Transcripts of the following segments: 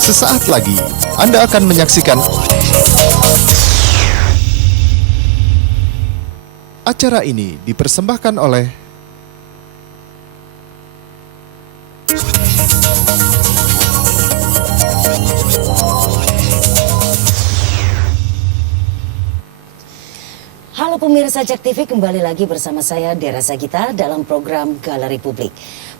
Sesaat lagi Anda akan menyaksikan acara ini dipersembahkan oleh Halo pemirsa JEK TV, kembali lagi bersama saya Dera Sagita dalam program Galeri Publik.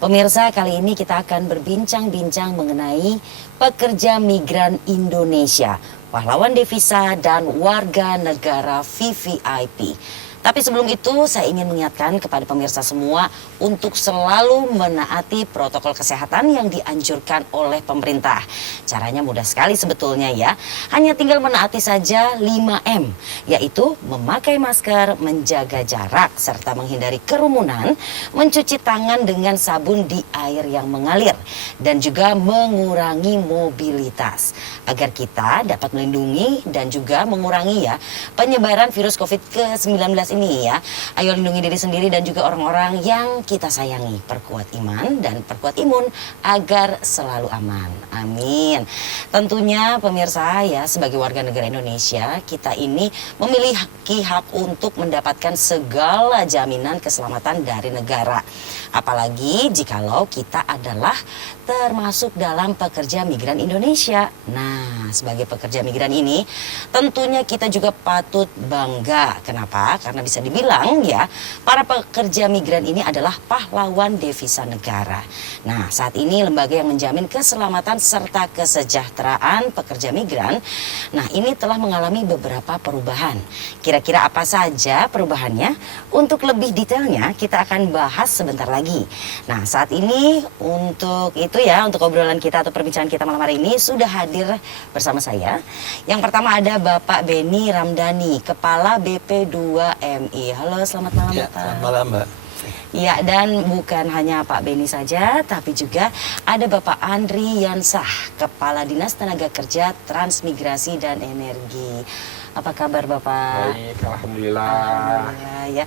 Pemirsa, kali ini kita akan berbincang-bincang mengenai pekerja migran Indonesia, pahlawan devisa dan warga negara VVIP. Tapi sebelum itu saya ingin mengingatkan kepada pemirsa semua untuk selalu menaati protokol kesehatan yang dianjurkan oleh pemerintah. Caranya mudah sekali sebetulnya ya. Hanya tinggal menaati saja 5M, yaitu memakai masker, menjaga jarak, serta menghindari kerumunan, mencuci tangan dengan sabun di air yang mengalir, dan juga mengurangi mobilitas. Agar kita dapat melindungi dan juga mengurangi ya penyebaran virus COVID-19 ini ya. Ayo lindungi diri sendiri dan juga orang-orang yang kita sayangi. Perkuat iman dan perkuat imun agar selalu aman. Amin. Tentunya pemirsa ya, sebagai warga negara Indonesia, kita ini memiliki hak untuk mendapatkan segala jaminan keselamatan dari negara. Apalagi jikalau kita adalah termasuk dalam pekerja migran Indonesia. Nah, sebagai pekerja migran ini tentunya kita juga patut bangga. Kenapa? Karena bisa dibilang ya, para pekerja migran ini adalah pahlawan devisa negara. Nah, saat ini lembaga yang menjamin keselamatan serta kesejahteraan pekerja migran, nah ini telah mengalami beberapa perubahan. Kira-kira apa saja perubahannya? Untuk lebih detailnya kita akan bahas sebentar lagi. Nah, saat ini untuk itu ya, untuk obrolan kita atau perbincangan kita malam hari ini sudah hadir bersama saya. Yang pertama ada Bapak Benny Ramdhani, Kepala BP2MI. Halo, selamat malam ya, Bapak. Selamat malam Mbak. Ya, dan bukan hanya Pak Benny saja, tapi juga ada Bapak Andri Yansah, Kepala Dinas Tenaga Kerja, Transmigrasi dan Energi. Apa kabar Bapak? Baik, alhamdulillah. Alhamdulillah ya.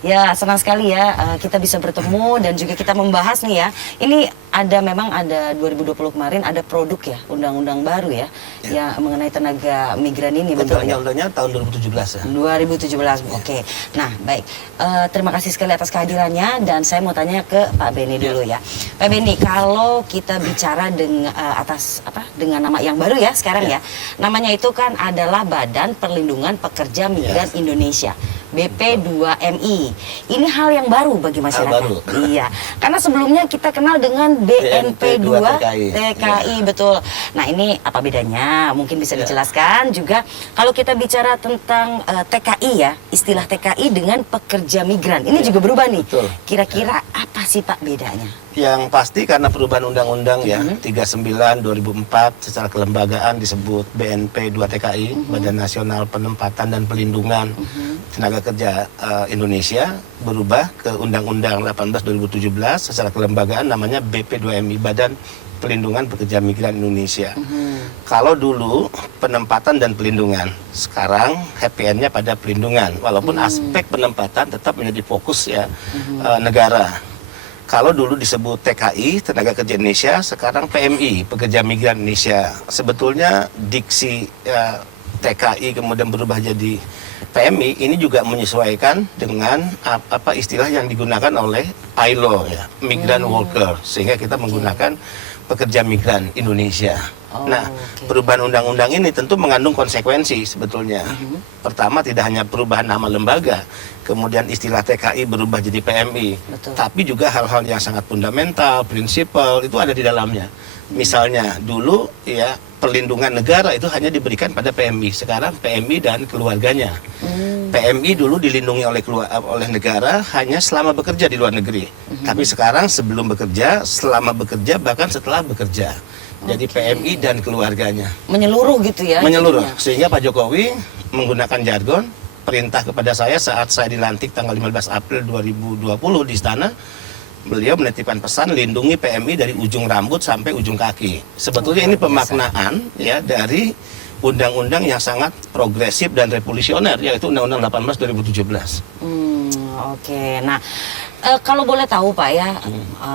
Ya, senang sekali ya kita bisa bertemu dan juga kita membahas nih ya. Ini memang ada 2020 kemarin ada produk ya, undang-undang baru ya, yang mengenai tenaga migran ini, betul ya? Undang-undangnya tahun 2017 ya. 2017, oke. Nah, baik. Terima kasih sekali atas kehadirannya dan saya mau tanya ke Pak Benny dulu ya. Pak Benny, kalau kita bicara dengan dengan nama yang baru ya sekarang ya. Namanya itu kan adalah Badan Perlindungan Pekerja Migran Indonesia, BP2MI. Ini hal yang baru bagi masyarakat. Baru. Iya, karena sebelumnya kita kenal dengan BNP2 TKI, betul. Nah, ini apa bedanya? Mungkin bisa dijelaskan juga kalau kita bicara tentang TKI ya, istilah TKI dengan pekerja migran. Ini juga berubah nih. Kira-kira apa sih Pak bedanya? Yang pasti karena perubahan undang-undang ya 39 2004 secara kelembagaan disebut BNP 2 TKI, Badan Nasional Penempatan dan Pelindungan Tenaga Kerja Indonesia, berubah ke Undang-Undang 18 2017 secara kelembagaan namanya BP2MI, Badan Pelindungan Pekerja Migran Indonesia. Kalau dulu penempatan dan pelindungan, sekarang happy end-nya pada pelindungan, walaupun aspek penempatan tetap menjadi fokus ya negara. Kalau dulu disebut TKI, Tenaga Kerja Indonesia, sekarang PMI, Pekerja Migran Indonesia. Sebetulnya diksi TKI kemudian berubah jadi PMI, ini juga menyesuaikan dengan apa istilah yang digunakan oleh ILO ya, Migrant Worker, sehingga kita menggunakan pekerja migran Indonesia. Nah, perubahan undang-undang ini tentu mengandung konsekuensi sebetulnya. Pertama, tidak hanya perubahan nama lembaga, kemudian istilah TKI berubah jadi PMI, tapi juga hal-hal yang sangat fundamental, prinsipal itu ada di dalamnya. Misalnya dulu ya perlindungan negara itu hanya diberikan pada PMI, sekarang PMI dan keluarganya. PMI dulu dilindungi oleh negara hanya selama bekerja di luar negeri, tapi sekarang sebelum bekerja, selama bekerja, bahkan setelah bekerja. Jadi PMI dan keluarganya. Menyeluruh gitu ya? Menyeluruh, sehingga Pak Jokowi menggunakan jargon perintah kepada saya saat saya dilantik tanggal 15 April 2020 di istana. Beliau menitipkan pesan lindungi PMI dari ujung rambut sampai ujung kaki. Sebetulnya ini pemaknaan ya dari undang-undang yang sangat progresif dan revolusioner, yaitu Undang-Undang 18 2017. Oke. Nah, kalau boleh tahu Pak ya,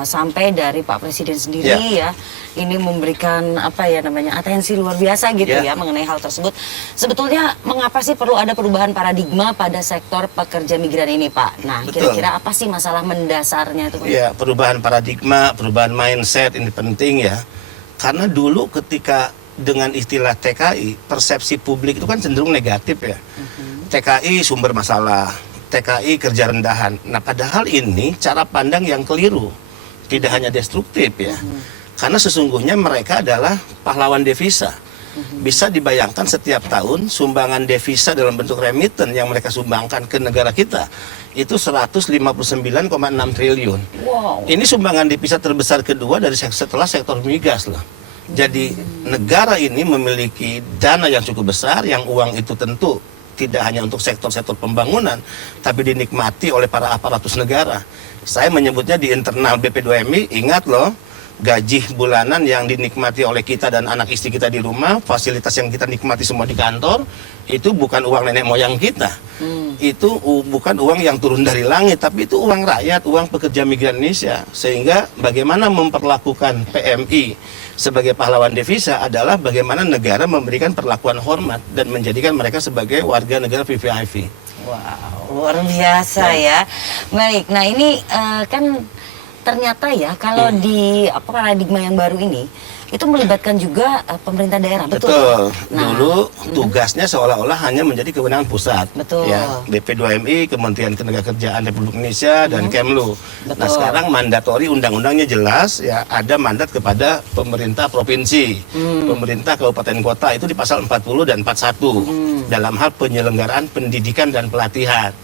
sampai dari Pak Presiden sendiri ya, ini memberikan apa ya namanya atensi luar biasa gitu ya mengenai hal tersebut. Sebetulnya mengapa sih perlu ada perubahan paradigma pada sektor pekerja migran ini Pak? Nah, kira-kira apa sih masalah mendasarnya itu Pak? Ya, perubahan paradigma, perubahan mindset ini penting ya. Karena dulu ketika dengan istilah TKI, persepsi publik itu kan cenderung negatif ya. TKI sumber masalah, TKI kerja rendahan. Nah, padahal ini cara pandang yang keliru. Tidak hanya destruktif ya. Karena sesungguhnya mereka adalah pahlawan devisa. Bisa dibayangkan setiap tahun sumbangan devisa dalam bentuk remitten yang mereka sumbangkan ke negara kita itu 159,6 triliun. Wow. Ini sumbangan devisa terbesar kedua dari setelah sektor migas loh. Jadi negara ini memiliki dana yang cukup besar, yang uang itu tentu tidak hanya untuk sektor-sektor pembangunan, tapi dinikmati oleh para aparatus negara. Saya menyebutnya di internal BP2MI, ingat loh, gaji bulanan yang dinikmati oleh kita dan anak istri kita di rumah, fasilitas yang kita nikmati semua di kantor, itu bukan uang nenek moyang kita. Itu bukan uang yang turun dari langit, tapi itu uang rakyat, uang pekerja migran Indonesia. Sehingga bagaimana memperlakukan PMI sebagai pahlawan devisa adalah bagaimana negara memberikan perlakuan hormat dan menjadikan mereka sebagai warga negara VVIP. Wow, luar biasa ya. Baik, nah ini kan ternyata ya kalau di paradigma yang baru ini itu melibatkan juga pemerintah daerah, betul? Betul. Nah, dulu tugasnya seolah-olah hanya menjadi kewenangan pusat. Betul. Ya, BP2MI, Kementerian Ketenagakerjaan Republik Indonesia dan Kemlu. Betul. Nah, sekarang mandatori undang-undangnya jelas ya, ada mandat kepada pemerintah provinsi, pemerintah kabupaten kota itu di pasal 40 dan 41 dalam hal penyelenggaraan pendidikan dan pelatihan.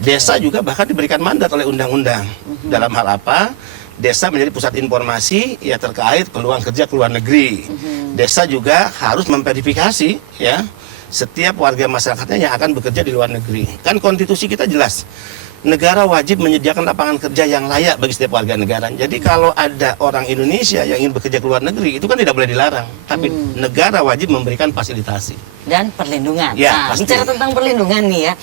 Desa juga bahkan diberikan mandat oleh undang-undang. Dalam hal apa? Desa menjadi pusat informasi ya terkait peluang kerja ke luar negeri. Desa juga harus memverifikasi ya setiap warga masyarakatnya yang akan bekerja di luar negeri. Kan konstitusi kita jelas. Negara wajib menyediakan lapangan kerja yang layak bagi setiap warga negara. Jadi kalau ada orang Indonesia yang ingin bekerja ke luar negeri, itu kan tidak boleh dilarang. Tapi negara wajib memberikan fasilitasi. Dan perlindungan. Ya, nah, pasti. bicara tentang perlindungan nih ya,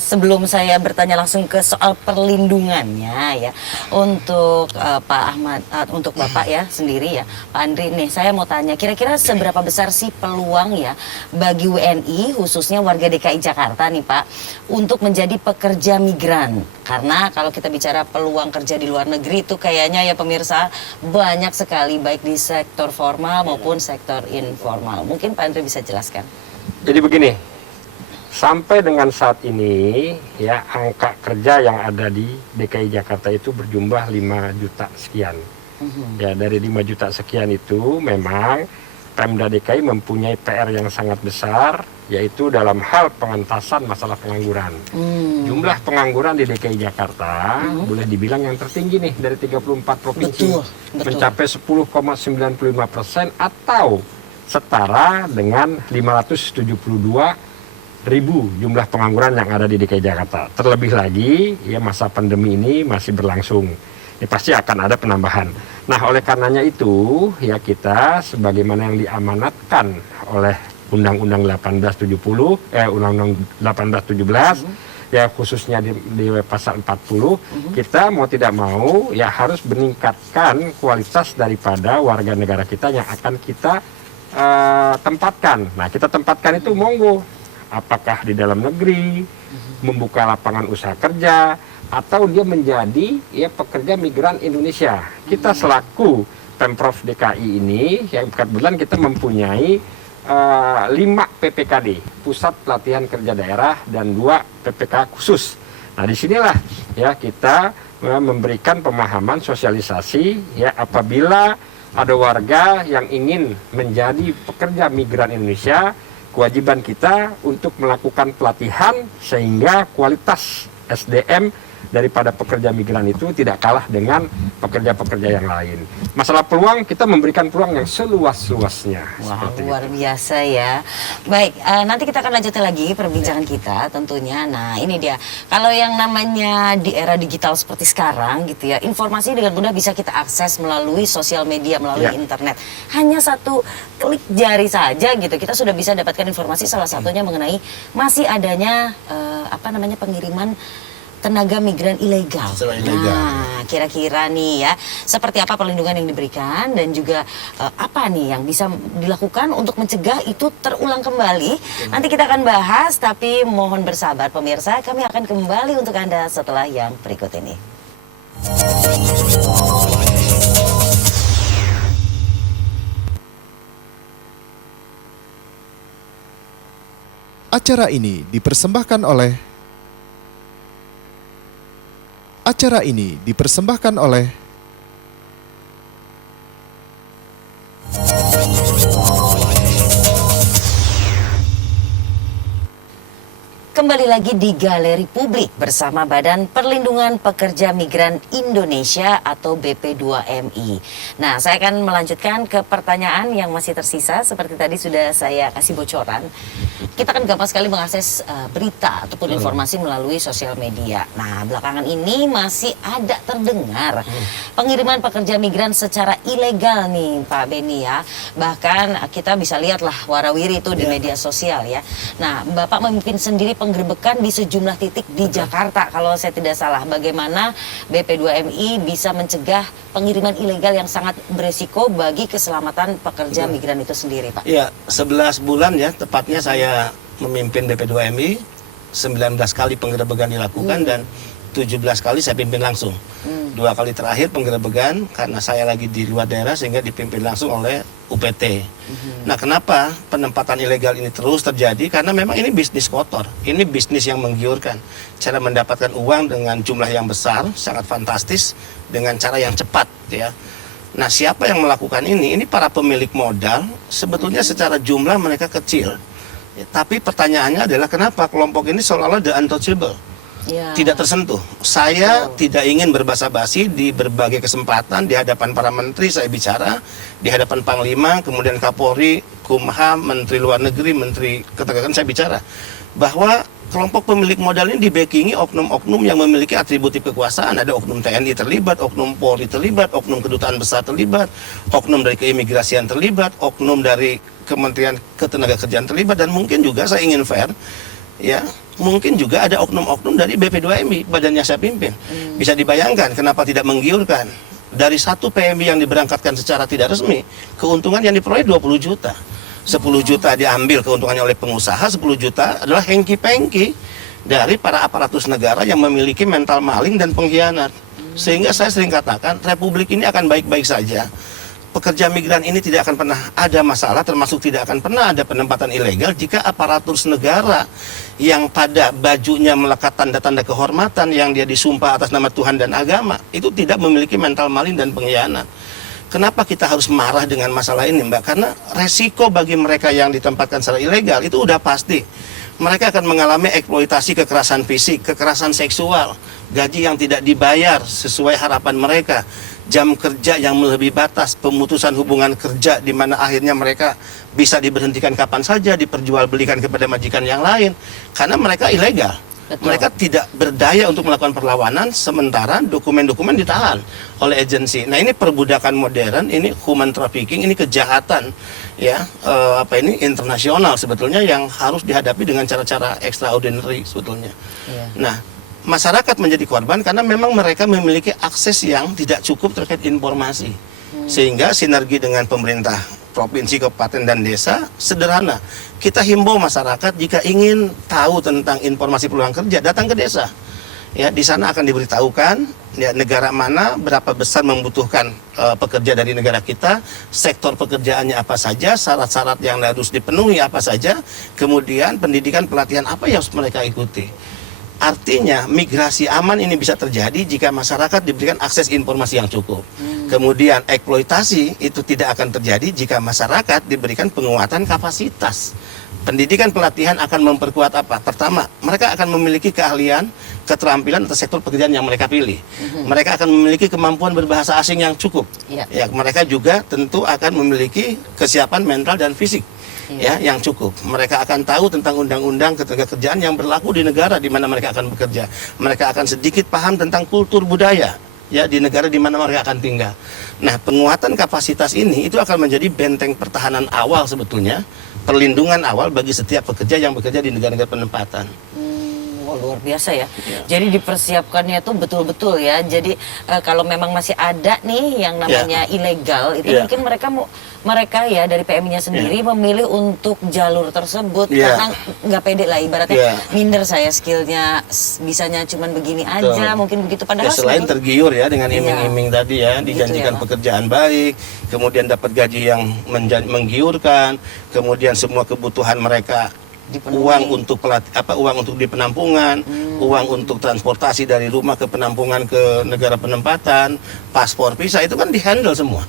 sebelum saya bertanya langsung ke soal perlindungannya ya, untuk Pak Ahmad, untuk Bapak ya sendiri ya, Pak Andri nih, saya mau tanya, kira-kira seberapa besar sih peluang ya bagi WNI, khususnya warga DKI Jakarta nih Pak, untuk menjadi pekerja migran? Karena kalau kita bicara peluang kerja di luar negeri itu kayaknya ya pemirsa banyak sekali, baik di sektor formal maupun sektor informal. Mungkin Pak Andri bisa jelaskan. Jadi begini, sampai dengan saat ini ya angka kerja yang ada di DKI Jakarta itu berjumlah 5 juta sekian. Ya, dari 5 juta sekian itu memang Pemda DKI mempunyai PR yang sangat besar, yaitu dalam hal pengentasan masalah pengangguran. Jumlah pengangguran di DKI Jakarta boleh dibilang yang tertinggi nih dari 34 provinsi, mencapai 10,95% atau setara dengan 572.000 jumlah pengangguran yang ada di DKI Jakarta. Terlebih lagi, ya masa pandemi ini masih berlangsung. Ya, pasti akan ada penambahan. Nah, oleh karenanya itu, ya kita sebagaimana yang diamanatkan oleh Undang-Undang 1870, Undang-Undang 1817, ya khususnya di pasal 40, kita mau tidak mau ya harus meningkatkan kualitas daripada warga negara kita yang akan kita tempatkan. Nah, kita tempatkan itu monggo, apakah di dalam negeri, membuka lapangan usaha kerja, atau dia menjadi ya pekerja migran Indonesia. Kita selaku Pemprov DKI ini, yang kebetulan kita mempunyai 5 PPKD, Pusat Pelatihan Kerja Daerah, dan 2 PPK khusus. Nah, disinilah ya kita memberikan pemahaman sosialisasi ya apabila ada warga yang ingin menjadi pekerja migran Indonesia, kewajiban kita untuk melakukan pelatihan sehingga kualitas SDM daripada pekerja migran itu tidak kalah dengan pekerja-pekerja yang lain. Masalah peluang, kita memberikan peluang yang seluas-luasnya. Wah, luar biasa ya. Baik, nanti kita akan lanjutkan lagi perbincangan kita tentunya. Nah, ini dia. Kalau yang namanya di era digital seperti sekarang gitu ya, informasi dengan mudah bisa kita akses melalui sosial media, melalui internet. Hanya satu klik jari saja gitu, kita sudah bisa dapatkan informasi, salah satunya mengenai masih adanya pengiriman tenaga migran ilegal. Secara ilegal. Nah, kira-kira nih ya, seperti apa perlindungan yang diberikan dan juga apa nih yang bisa dilakukan untuk mencegah itu terulang kembali. Nanti kita akan bahas, tapi mohon bersabar pemirsa, kami akan kembali untuk Anda setelah yang berikut ini. Acara ini dipersembahkan oleh Kembali lagi di Galeri Publik bersama Badan Perlindungan Pekerja Migran Indonesia atau BP2MI. Nah, saya akan melanjutkan ke pertanyaan yang masih tersisa. Seperti tadi sudah saya kasih bocoran. Kita kan gampang sekali mengakses berita ataupun informasi melalui sosial media. Nah, belakangan ini masih ada terdengar pengiriman pekerja migran secara ilegal nih Pak Beni ya. Bahkan kita bisa lihatlah warawiri itu di media sosial ya. Nah, Bapak memimpin sendiri penggerbekan di sejumlah titik di Jakarta kalau saya tidak salah. Bagaimana BP2MI bisa mencegah pengiriman ilegal yang sangat beresiko bagi keselamatan pekerja migran itu sendiri, Pak? Ya, 11 bulan ya tepatnya saya memimpin BP2MI, 19 kali penggerebekan dilakukan dan 17 kali saya pimpin langsung. 2 kali terakhir penggerebekan karena saya lagi di luar daerah sehingga dipimpin langsung oleh UPT. Nah, kenapa penempatan ilegal ini terus terjadi? Karena memang ini bisnis kotor. Ini bisnis yang menggiurkan. Cara mendapatkan uang dengan jumlah yang besar, sangat fantastis, dengan cara yang cepat ya. Nah, siapa yang melakukan ini? Ini para pemilik modal. Sebetulnya secara jumlah mereka kecil. Ya, tapi pertanyaannya adalah kenapa kelompok ini seolah-olah the untouchable, tidak tersentuh. Saya tidak ingin berbasa-basi di berbagai kesempatan di hadapan para menteri saya bicara, di hadapan Panglima, kemudian Kapolri, Kumham, Menteri Luar Negeri, Menteri Ketegangan saya bicara bahwa kelompok pemilik modal ini dibackingi oknum-oknum yang memiliki atributif kekuasaan. Ada oknum TNI terlibat, oknum Polri terlibat, oknum kedutaan besar terlibat, oknum dari keimigrasian terlibat, oknum dari Kementerian Ketenagakerjaan terlibat, dan mungkin juga saya ingin fair, ya mungkin juga ada oknum-oknum dari BP2MI, badan yang saya pimpin. Bisa dibayangkan kenapa tidak menggiurkan. Dari satu PMI yang diberangkatkan secara tidak resmi, keuntungan yang diperoleh 20 juta. 10 juta diambil keuntungannya oleh pengusaha, 10 juta adalah hengki-pengki dari para aparatus negara yang memiliki mental maling dan pengkhianat. Sehingga saya sering katakan, Republik ini akan baik-baik saja. Pekerja migran ini tidak akan pernah ada masalah, termasuk tidak akan pernah ada penempatan ilegal jika aparatus negara yang pada bajunya melekat tanda-tanda kehormatan yang dia disumpah atas nama Tuhan dan agama, itu tidak memiliki mental maling dan pengkhianat. Kenapa kita harus marah dengan masalah ini, Mbak? Karena resiko bagi mereka yang ditempatkan secara ilegal itu udah pasti. Mereka akan mengalami eksploitasi kekerasan fisik, kekerasan seksual, gaji yang tidak dibayar sesuai harapan mereka, jam kerja yang melebihi batas, pemutusan hubungan kerja di mana akhirnya mereka bisa diberhentikan kapan saja, diperjualbelikan kepada majikan yang lain, karena mereka ilegal. Betul. Mereka tidak berdaya untuk melakukan perlawanan, sementara dokumen-dokumen ditahan oleh agensi. Nah, ini perbudakan modern, ini human trafficking, ini kejahatan ya ini internasional sebetulnya yang harus dihadapi dengan cara-cara extraordinary sebetulnya. Nah, masyarakat menjadi korban karena memang mereka memiliki akses yang tidak cukup terkait informasi. Sehingga sinergi dengan pemerintah provinsi, kabupaten, dan desa sederhana. Kita himbau masyarakat jika ingin tahu tentang informasi peluang kerja, datang ke desa. Ya, di sana akan diberitahukan ya, negara mana berapa besar membutuhkan pekerja dari negara kita, sektor pekerjaannya apa saja, syarat-syarat yang harus dipenuhi apa saja, kemudian pendidikan pelatihan apa yang harus mereka ikuti. Artinya migrasi aman ini bisa terjadi jika masyarakat diberikan akses informasi yang cukup. Kemudian eksploitasi itu tidak akan terjadi jika masyarakat diberikan penguatan kapasitas. Pendidikan pelatihan akan memperkuat apa? Pertama, mereka akan memiliki keahlian, keterampilan atas sektor pekerjaan yang mereka pilih. Mereka akan memiliki kemampuan berbahasa asing yang cukup. Ya, mereka juga tentu akan memiliki kesiapan mental dan fisik. Ya, yang cukup. Mereka akan tahu tentang undang-undang ketenagakerjaan yang berlaku di negara di mana mereka akan bekerja. Mereka akan sedikit paham tentang kultur budaya ya di negara di mana mereka akan tinggal. Nah, penguatan kapasitas ini itu akan menjadi benteng pertahanan awal sebetulnya, perlindungan awal bagi setiap pekerja yang bekerja di negara-negara penempatan. Oh, luar biasa ya. Jadi dipersiapkannya tuh betul-betul ya. Jadi kalau memang masih ada nih yang namanya ilegal, itu mungkin mereka ya dari PMI-nya sendiri memilih untuk jalur tersebut karena nggak pede lah ibaratnya minder saya skillnya bisanya cuman begini aja mungkin begitu padahal selain tergiur ya dengan iming-iming tadi ya dijanjikan pekerjaan baik, kemudian dapat gaji yang menggiurkan, kemudian semua kebutuhan mereka uang untuk uang untuk di penampungan, uang untuk transportasi dari rumah ke penampungan ke negara penempatan, paspor, visa itu kan dihandle semua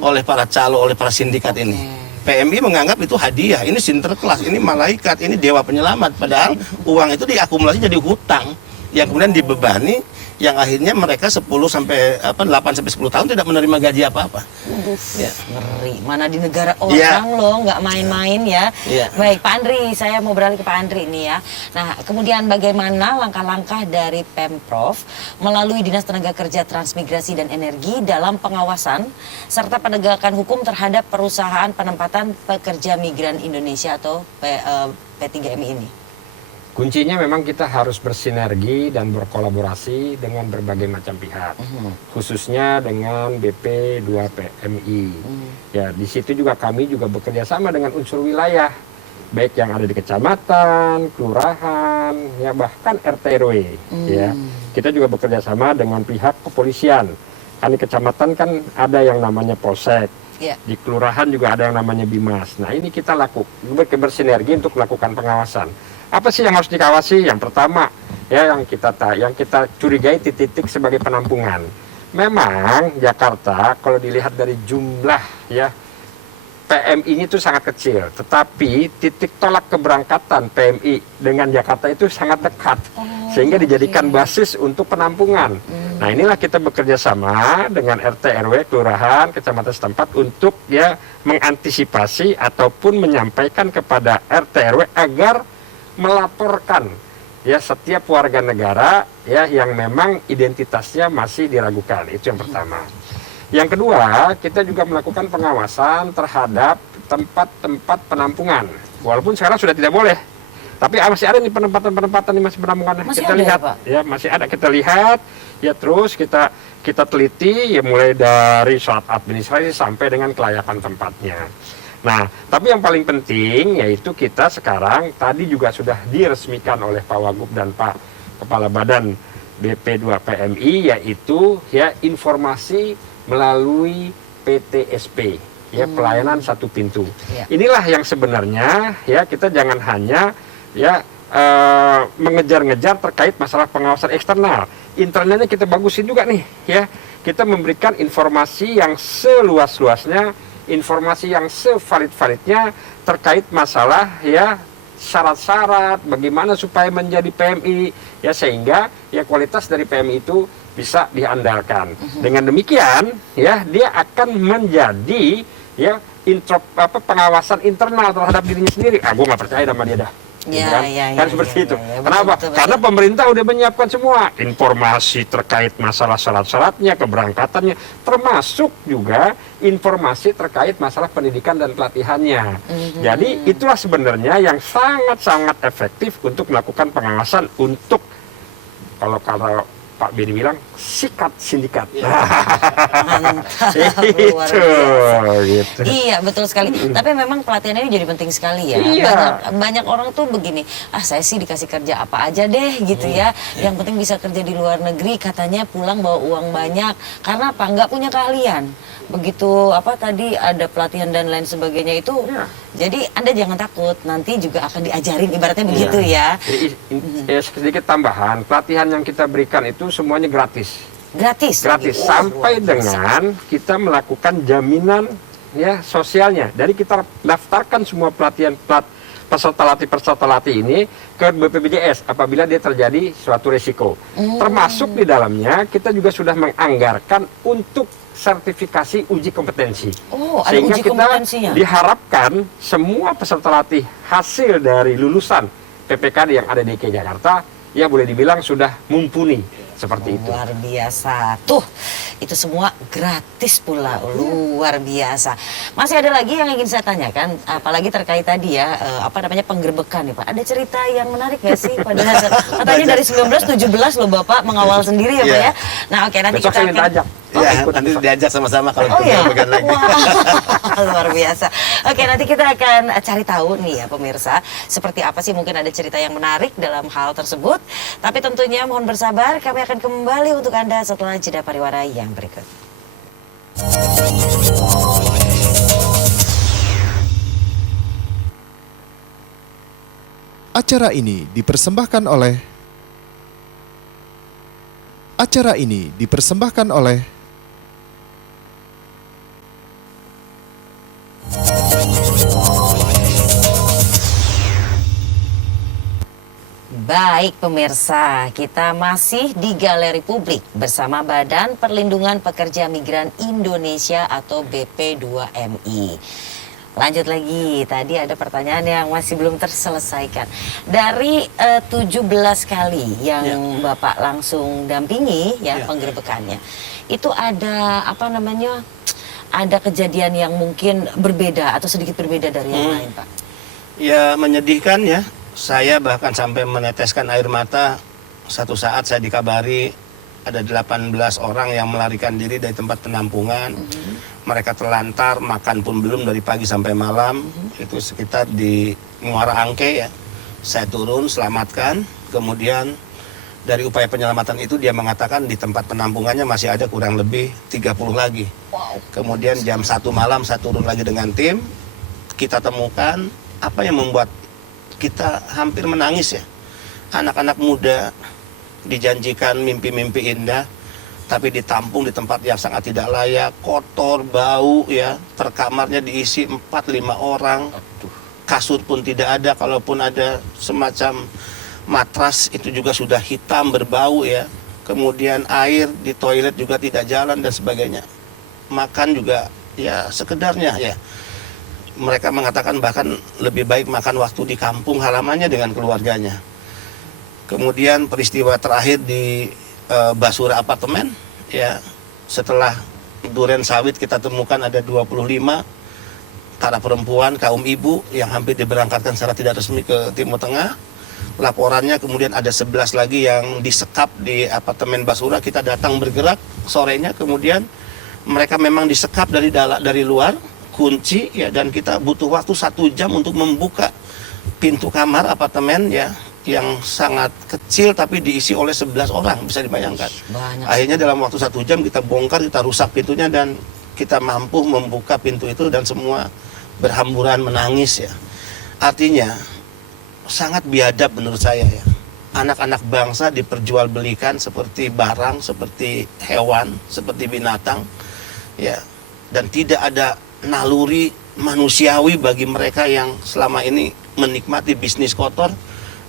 oleh para calo, oleh para sindikat ini. PMI menganggap itu hadiah, ini sinterklas, ini malaikat, ini dewa penyelamat. Padahal uang itu diakumulasi jadi hutang yang kemudian dibebani, yang akhirnya mereka 8 sampai 10 tahun tidak menerima gaji apa-apa. Ngeri. Mana di negara orang loh, nggak main-main ya. Baik, Pak Andri, saya mau beralih ke Pak Andri ini ya. Nah, kemudian bagaimana langkah-langkah dari Pemprov melalui Dinas Tenaga Kerja, Transmigrasi dan Energi dalam pengawasan serta penegakan hukum terhadap perusahaan penempatan pekerja migran Indonesia atau P3MI ini? Kuncinya memang kita harus bersinergi dan berkolaborasi dengan berbagai macam pihak, khususnya dengan BP2PMI. Ya, di situ juga kami juga bekerja sama dengan unsur wilayah, baik yang ada di kecamatan, kelurahan, ya bahkan RT RW. Ya, kita juga bekerja sama dengan pihak kepolisian. Kan di kecamatan kan ada yang namanya Polsek. Di kelurahan juga ada yang namanya Bimas. Nah, ini kita bersinergi untuk melakukan pengawasan. Apa sih yang harus dikawasi? Yang pertama, ya yang kita curigai titik-titik sebagai penampungan. Memang Jakarta kalau dilihat dari jumlah ya PMI ini tuh sangat kecil, tetapi titik tolak keberangkatan PMI dengan Jakarta itu sangat dekat, sehingga dijadikan basis untuk penampungan. Nah, inilah kita bekerja sama dengan RT RW kelurahan kecamatan setempat untuk ya mengantisipasi ataupun menyampaikan kepada RT RW agar melaporkan ya setiap warga negara ya yang memang identitasnya masih diragukan. Itu yang pertama. Yang kedua, kita juga melakukan pengawasan terhadap tempat-tempat penampungan. Walaupun sekarang sudah tidak boleh, tapi masih ada nih penempatan-penempatan di masih penampungan. Kita lihat ya, masih ada, kita lihat ya, terus kita teliti ya, mulai dari syarat administrasi sampai dengan kelayakan tempatnya. Nah, tapi yang paling penting yaitu kita sekarang tadi juga sudah diresmikan oleh Pak Wagub dan Pak Kepala Badan BP2PMI, yaitu ya informasi melalui PTSP, ya pelayanan satu pintu. Inilah yang sebenarnya ya kita jangan hanya ya mengejar-ngejar terkait masalah pengawasan eksternal. Internalnya kita bagusin juga nih ya. Kita memberikan informasi yang seluas-luasnya, informasi yang sevalid-validnya terkait masalah ya syarat-syarat bagaimana supaya menjadi PMI ya, sehingga ya kualitas dari PMI itu bisa diandalkan. Dengan demikian ya dia akan menjadi ya pengawasan internal terhadap dirinya sendiri. Gue nggak percaya sama dia dah. Kan seperti itu. Kenapa? Karena pemerintah udah menyiapkan semua informasi terkait masalah syarat-syaratnya, keberangkatannya, termasuk juga informasi terkait masalah pendidikan dan pelatihannya. Jadi itulah sebenarnya yang sangat-sangat efektif untuk melakukan pengawasan untuk kalau Pak Beni bilang sikat sindikat. Mantap, luar biasa. Gitu. Iya, betul sekali. Tapi memang pelatihan ini jadi penting sekali ya. Banyak orang tuh begini, saya sih dikasih kerja apa aja deh gitu ya. Yang penting bisa kerja di luar negeri, katanya pulang bawa uang banyak. Karena apa? Nggak punya keahlian. Begitu tadi ada pelatihan dan lain sebagainya itu. Jadi Anda jangan takut, nanti juga akan diajarin, ibaratnya begitu ya. Sedikit tambahan, pelatihan yang kita berikan itu semuanya gratis. Gratis sampai dengan kita melakukan jaminan ya sosialnya. Dari kita daftarkan semua peserta latih ini ke BPJS apabila dia terjadi suatu risiko. Termasuk di dalamnya kita juga sudah menganggarkan untuk sertifikasi uji kompetensi. Sehingga kita diharapkan semua peserta latih hasil dari lulusan PPKD yang ada di DKI Jakarta ya boleh dibilang sudah mumpuni Seperti itu. Luar biasa. Tuh, itu semua gratis pula. Luar biasa. Masih ada lagi yang ingin saya tanyakan, apalagi terkait tadi ya, penggerbekan nih Pak. Ada cerita yang menarik nggak sih? Katanya dari 1917 loh Bapak mengawal sendiri ya Pak ya. Nah oke, nanti Besok kita saya minta ajak. Ya, nanti diajak sama-sama kalau Oh ya, penggerbekan lagi. wah, luar biasa. Oke, nanti kita akan cari tahu nih ya pemirsa, seperti apa sih mungkin ada cerita yang menarik dalam hal tersebut. Tapi tentunya mohon bersabar, kami akan kembali untuk Anda setelah jeda pariwara yang berikut. Acara ini dipersembahkan oleh Baik pemirsa, kita masih di Galeri Publik bersama Badan Perlindungan Pekerja Migran Indonesia atau BP2MI. Lanjut lagi, tadi ada pertanyaan yang masih belum terselesaikan. Dari 17 kali yang Bapak langsung dampingi ya penggerbekannya, itu ada ada kejadian yang mungkin berbeda atau sedikit berbeda dari yang lain Pak? Ya menyedihkan ya. Saya bahkan sampai meneteskan air mata. Satu saat saya dikabari ada 18 orang yang melarikan diri dari tempat penampungan. Mereka terlantar, makan pun belum dari pagi sampai malam. Itu sekitar di Muara Angke ya. Saya turun, selamatkan. Kemudian dari upaya penyelamatan itu dia mengatakan di tempat penampungannya masih ada kurang lebih 30 lagi. Kemudian jam 1 malam saya turun lagi dengan tim. Kita temukan apa yang membuat kita hampir menangis ya. Anak-anak muda dijanjikan mimpi-mimpi indah, tapi ditampung di tempat yang sangat tidak layak, kotor, bau ya. Terkamarnya diisi 4-5 orang. Kasur pun tidak ada, kalaupun ada semacam matras itu juga sudah hitam berbau ya. Kemudian air di toilet juga tidak jalan dan sebagainya. Makan juga ya sekedarnya ya. Mereka mengatakan bahkan lebih baik makan waktu di kampung halamannya dengan keluarganya. Kemudian peristiwa terakhir di Basura Apartemen ya, setelah Duren Sawit kita temukan ada 25 para perempuan kaum ibu yang hampir diberangkatkan secara tidak resmi ke Timur Tengah. Laporannya kemudian ada 11 lagi yang disekap di apartemen Basura. Kita datang bergerak sorenya, kemudian mereka memang disekap dari luar, kunci ya, dan kita butuh waktu 1 jam untuk membuka pintu kamar apartemen ya, yang sangat kecil tapi diisi oleh 11 orang, bisa dibayangkan. Banyak. Akhirnya dalam waktu 1 jam kita bongkar, kita rusak pintunya dan kita mampu membuka pintu itu dan semua berhamburan menangis ya. Artinya sangat biadab menurut saya ya. Anak-anak bangsa diperjualbelikan seperti barang, seperti hewan, seperti binatang ya, dan tidak ada naluri manusiawi bagi mereka yang selama ini menikmati bisnis kotor.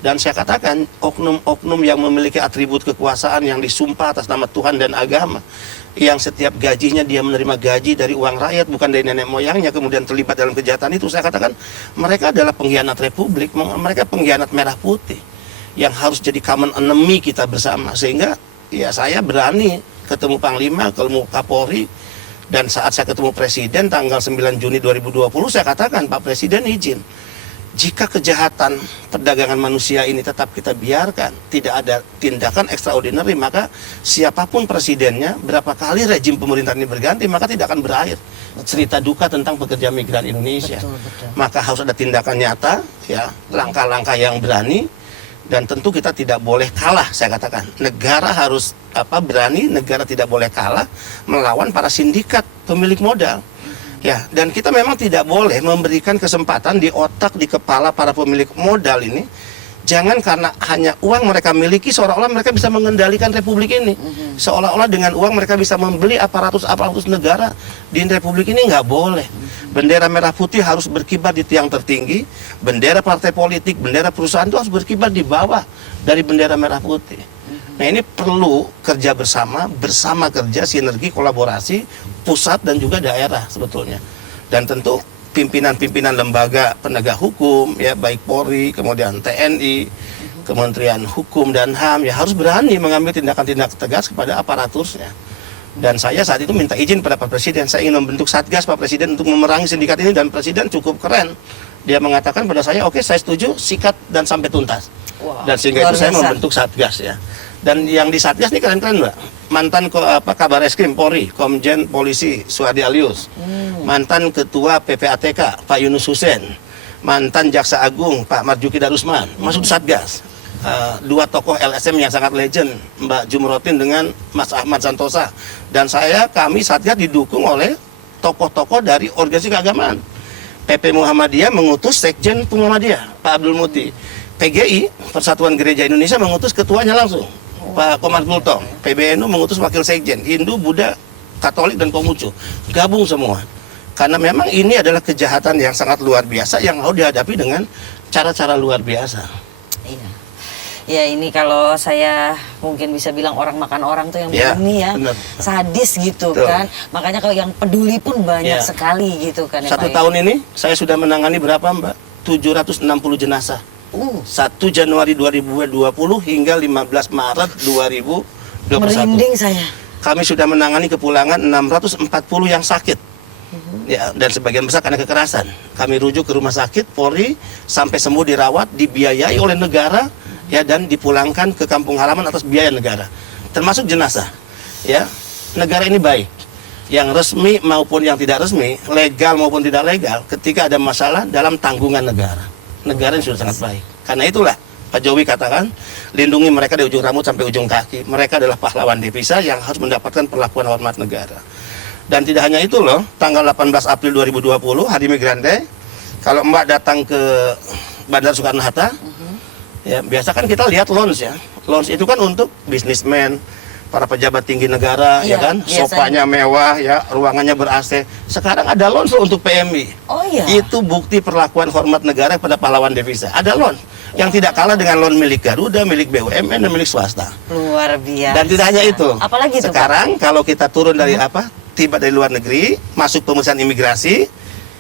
Dan saya katakan oknum-oknum yang memiliki atribut kekuasaan yang disumpah atas nama Tuhan dan agama, yang setiap gajinya dia menerima gaji dari uang rakyat bukan dari nenek moyangnya, kemudian terlibat dalam kejahatan itu, saya katakan mereka adalah pengkhianat republik, mereka pengkhianat merah putih yang harus jadi common enemy kita bersama. Sehingga ya saya berani ketemu Panglima, ketemu Kapolri. Dan saat saya ketemu Presiden tanggal 9 Juni 2020, saya katakan, Pak Presiden izin, jika kejahatan perdagangan manusia ini tetap kita biarkan, tidak ada tindakan extraordinary, maka siapapun presidennya, berapa kali rejim pemerintahan ini berganti, maka tidak akan berakhir cerita duka tentang pekerja migran Indonesia. Betul. Maka harus ada tindakan nyata, ya, langkah-langkah yang berani. Dan tentu kita tidak boleh kalah, saya katakan. Negara harus berani, negara tidak boleh kalah melawan para sindikat pemilik modal. Ya, dan kita memang tidak boleh memberikan kesempatan di otak, di kepala para pemilik modal ini. Jangan karena hanya uang mereka miliki, seolah-olah mereka bisa mengendalikan republik ini. Seolah-olah dengan uang mereka bisa membeli aparatus negara di republik ini. Nggak boleh. Bendera merah putih harus berkibar di tiang tertinggi. Bendera partai politik, bendera perusahaan itu harus berkibar di bawah dari bendera merah putih. Nah ini perlu kerja bersama kerja, sinergi, kolaborasi, pusat dan juga daerah sebetulnya. Dan tentu pimpinan-pimpinan lembaga penegak hukum, ya baik Polri, kemudian TNI, Kementerian Hukum dan HAM ya harus berani mengambil tindakan-tindakan tegas kepada aparaturnya. Dan saya saat itu minta izin pada Pak Presiden, saya ingin membentuk Satgas Pak Presiden untuk memerangi sindikat ini, dan Presiden cukup keren. Dia mengatakan pada saya, oke, saya setuju, sikat dan sampai tuntas. Wah, Dan sehingga itu luar saya biasa. membentuk Satgas ya. Dan yang di Satgas ini keren-keren, Mbak. Mantan Kabar Eskrim Polri, Komjen Polisi Suhadi Alius. Mantan Ketua PPATK Pak Yunus Hussein. Mantan Jaksa Agung Pak Marjuki Darusman masuk Satgas. Dua tokoh LSM yang sangat legend, Mbak Jumrotin dengan Mas Ahmad Santosa. Dan kami Satgas didukung oleh tokoh-tokoh dari organisasi keagamaan. PP Muhammadiyah mengutus Sekjen Muhammadiyah, Pak Abdul Muti. PGI, Persatuan Gereja Indonesia, mengutus ketuanya langsung, Pak Komar Gultom. PBNU mengutus wakil Sekjen, Hindu, Buddha, Katolik, dan Konghucu. Gabung semua. Karena memang ini adalah kejahatan yang sangat luar biasa yang harus dihadapi dengan cara-cara luar biasa. Iya. Ya ini kalau saya mungkin bisa bilang orang makan orang tuh yang Ya, begini ya, benar. sadis gitu Betul. kan. Makanya kalau yang peduli pun banyak Ya. sekali gitu kan ya, Satu Pak, ya. tahun ini saya sudah menangani berapa, Mbak? 760 jenazah. 1 Januari 2020 hingga 15 Maret 2021. Merinding saya. Kami sudah menangani kepulangan 640 yang sakit. Ya, dan sebagian besar karena kekerasan. Kami rujuk ke rumah sakit Polri sampai sembuh, dirawat, dibiayai oleh negara ya, dan dipulangkan ke kampung halaman atas biaya negara. Termasuk jenazah. Ya. Negara ini baik. Yang resmi maupun yang tidak resmi, legal maupun tidak legal, ketika ada masalah dalam tanggungan negara. Negara ini sudah sangat baik. Karena itulah Pak Jokowi katakan, lindungi mereka dari ujung rambut sampai ujung kaki. Mereka adalah pahlawan devisa yang harus mendapatkan perlakuan hormat negara. Dan tidak hanya itu loh, tanggal 18 April 2020, Hari Migran Day, kalau Mbak datang ke Bandara Soekarno-Hatta, ya biasa kan kita lihat lounge ya. Lounge itu kan untuk bisnismen, para pejabat tinggi negara, Iya, ya kan, biasanya. sofanya mewah, ya, ruangannya ber-AC. Sekarang ada lounge untuk PMI. Oh iya. Itu bukti perlakuan hormat negara kepada pahlawan devisa. Ada lounge yang tidak kalah dengan lounge milik Garuda, milik BUMN, dan milik swasta. Luar biasa. Dan tidak hanya itu. Apalagi itu, Pak? Sekarang kalau kita turun dari tiba dari luar negeri, masuk pemeriksaan imigrasi,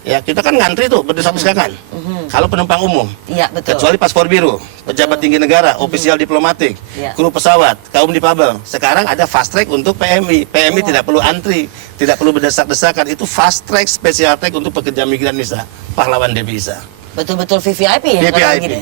ya kita kan ngantri tuh berdesak-desakan. Kalau penumpang umum, Iya, betul. kecuali paspor biru, pejabat tinggi negara, ofisial diplomatik, Iya. kru pesawat, kaum difabel. Sekarang ada fast track untuk PMI. PMI tidak perlu antri, tidak perlu berdesak-desakan. Itu fast track, special track untuk pekerja migran bisa, pahlawan devisa. Betul-betul VVIP ya kalau VVIP. gini.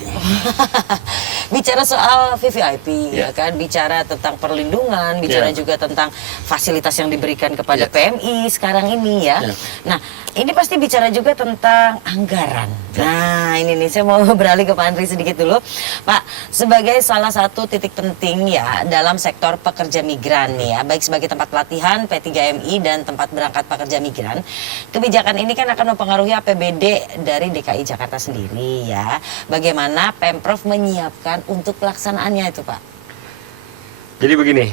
Bicara soal VVIP Ya. ya kan, bicara tentang perlindungan, bicara Ya. juga tentang fasilitas yang diberikan kepada Ya. PMI sekarang ini ya. Ya. Nah, ini pasti bicara juga tentang anggaran. Nah, ini nih saya mau beralih ke Pak Andri sedikit dulu. Pak, sebagai salah satu titik penting ya dalam sektor pekerja migran nih ya, baik sebagai tempat pelatihan P3MI dan tempat berangkat pekerja migran, kebijakan ini kan akan mempengaruhi APBD dari DKI Jakarta sendiri ya. Bagaimana Pemprov menyiapkan untuk pelaksanaannya itu, Pak? Jadi begini,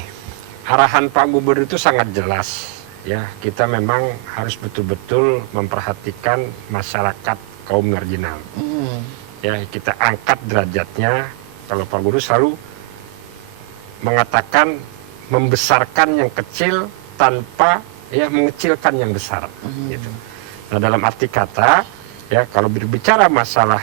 arahan Pak Gubernur itu sangat jelas ya. Kita memang harus betul-betul memperhatikan masyarakat kaum marginal. Ya, kita angkat derajatnya. Kalau Pak Gubernur selalu mengatakan membesarkan yang kecil tanpa ya mengecilkan yang besar gitu. Nah, dalam arti kata ya, kalau berbicara masalah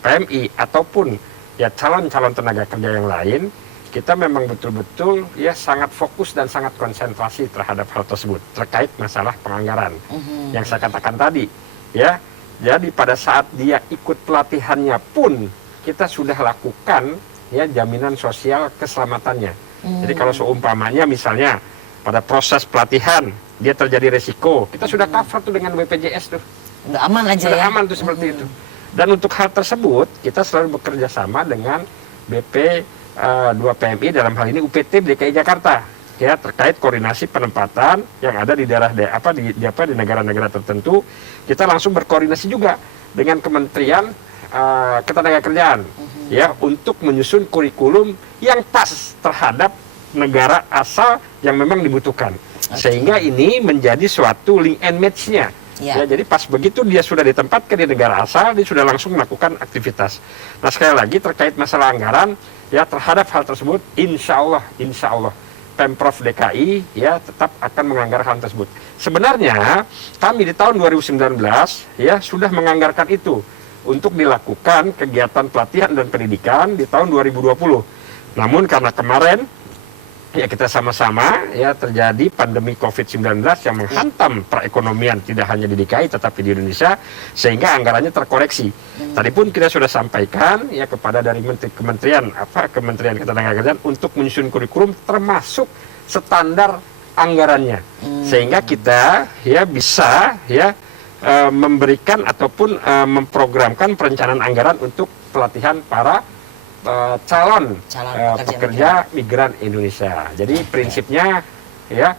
PMI ataupun ya calon-calon tenaga kerja yang lain, kita memang betul-betul ya sangat fokus dan sangat konsentrasi terhadap hal tersebut terkait masalah penganggaran yang saya katakan tadi ya. Jadi pada saat dia ikut pelatihannya pun kita sudah lakukan ya jaminan sosial keselamatannya. Jadi kalau seumpamanya misalnya pada proses pelatihan dia terjadi resiko, kita sudah cover tuh dengan BPJS tuh. Udah aman aja Sudah ya. aman tuh seperti itu. Dan untuk hal tersebut kita selalu bekerja sama dengan BP 2 PMI, dalam hal ini UPT DKI Jakarta ya, terkait koordinasi penempatan yang ada di daerah di negara-negara tertentu. Kita langsung berkoordinasi juga dengan Kementerian Ketenagakerjaan ya untuk menyusun kurikulum yang pas terhadap negara asal yang memang dibutuhkan. Sehingga ini menjadi suatu link and match-nya. Ya. Ya, jadi pas begitu dia sudah ditempatkan di negara asal, dia sudah langsung melakukan aktivitas. Nah, sekali lagi terkait masalah anggaran, ya terhadap hal tersebut, insya Allah, Pemprov DKI ya tetap akan menganggarkan hal tersebut. Sebenarnya kami di tahun 2019 ya sudah menganggarkan itu untuk dilakukan kegiatan pelatihan dan pendidikan di tahun 2020. Namun karena kemarin ya kita sama-sama ya terjadi pandemi COVID-19 yang menghantam perekonomian tidak hanya di DKI tetapi di Indonesia, sehingga anggarannya terkoreksi. Tadi pun kita sudah sampaikan ya kepada dari Kementerian Ketenagakerjaan untuk menyusun kurikulum termasuk standar anggarannya, sehingga kita ya bisa ya memberikan ataupun memprogramkan perencanaan anggaran untuk pelatihan para calon pekerja migran Indonesia. Jadi prinsipnya ya